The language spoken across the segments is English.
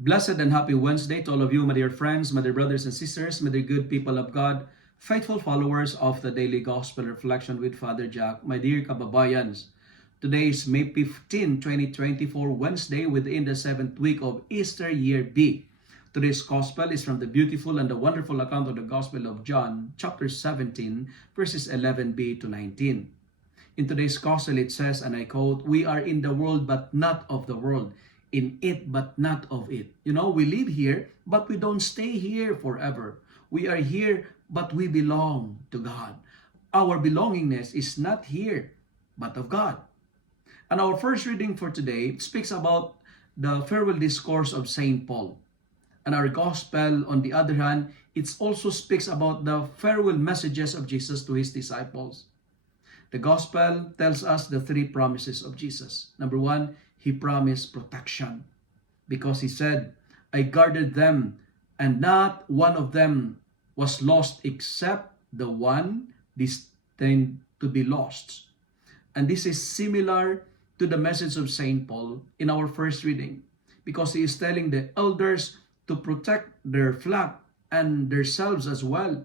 Blessed and happy Wednesday to all of you, my dear friends, my dear brothers and sisters, my dear good people of God, faithful followers of the Daily Gospel Reflection with Father Jack, my dear kababayans. Today is May 15, 2024, Wednesday within the 7th week of Easter Year B. Today's Gospel is from the beautiful and the wonderful account of the Gospel of John, chapter 17, verses 11b to 19. In today's Gospel it says, and I quote, "We are in the world but not of the world. In it but not of it." You know, we live here but we don't stay here forever. We are here but we belong to God. Our belongingness is not here but of God. And our first reading for today speaks about the farewell discourse of Saint Paul. And our gospel, on the other hand, it also speaks about the farewell messages of Jesus to his disciples. The gospel tells us the three promises of Jesus. Number one, he promised protection because he said, "I guarded them and not one of them was lost except the one destined to be lost." And this is similar to the message of Saint Paul in our first reading, because he is telling the elders to protect their flock and themselves as well,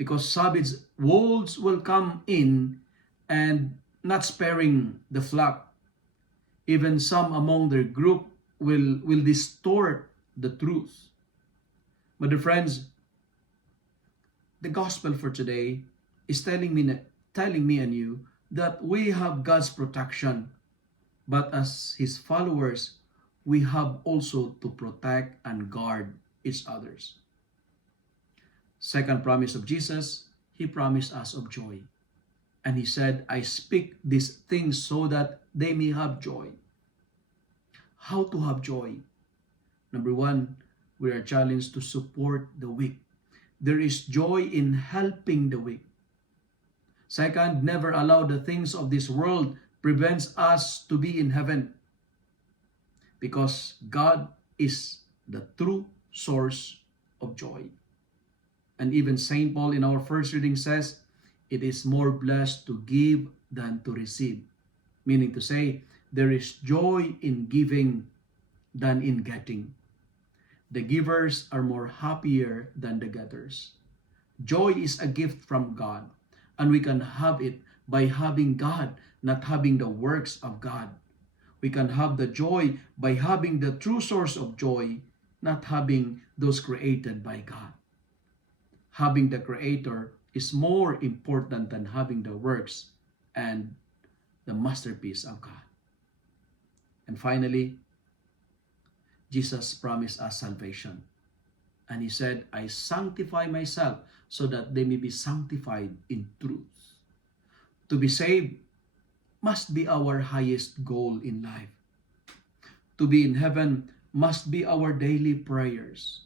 because savage wolves will come in and not sparing the flock. Even some among their group will distort the truth. But the friends, the gospel for today is telling me and you that we have God's protection, but as his followers, we have also to protect and guard each others. Second promise of Jesus, he promised us of joy. And he said, "I speak these things so that they may have joy." How to have joy? Number one, we are challenged to support the weak. There is joy in helping the weak. Second, never allow the things of this world prevents us to be in heaven, because God is the true source of joy. And even Saint Paul in our first reading says, "It is more blessed to give than to receive." Meaning to say, there is joy in giving than in getting. The givers are more happier than the getters. Joy is a gift from God, and we can have it by having God, not having the works of God. We can have the joy by having the true source of joy, not having those created by God. Having the Creator is more important than having the works and the masterpiece of God. And finally, Jesus promised us salvation. And he said, "I sanctify myself so that they may be sanctified in truth." To be saved must be our highest goal in life. To be in heaven must be our daily prayers.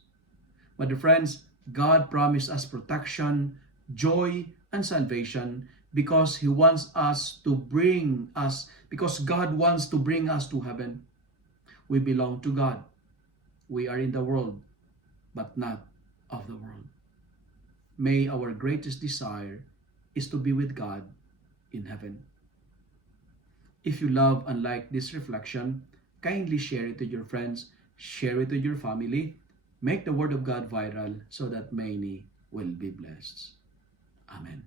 But friends, God promised us protection, joy, and salvation because he wants us to bring us, because God wants to bring us to heaven. We belong to God. We are in the world, but not of the world. May our greatest desire is to be with God in heaven. If you love and like this reflection, kindly share it to your friends, share it to your family, make the Word of God viral so that many will be blessed. Amen.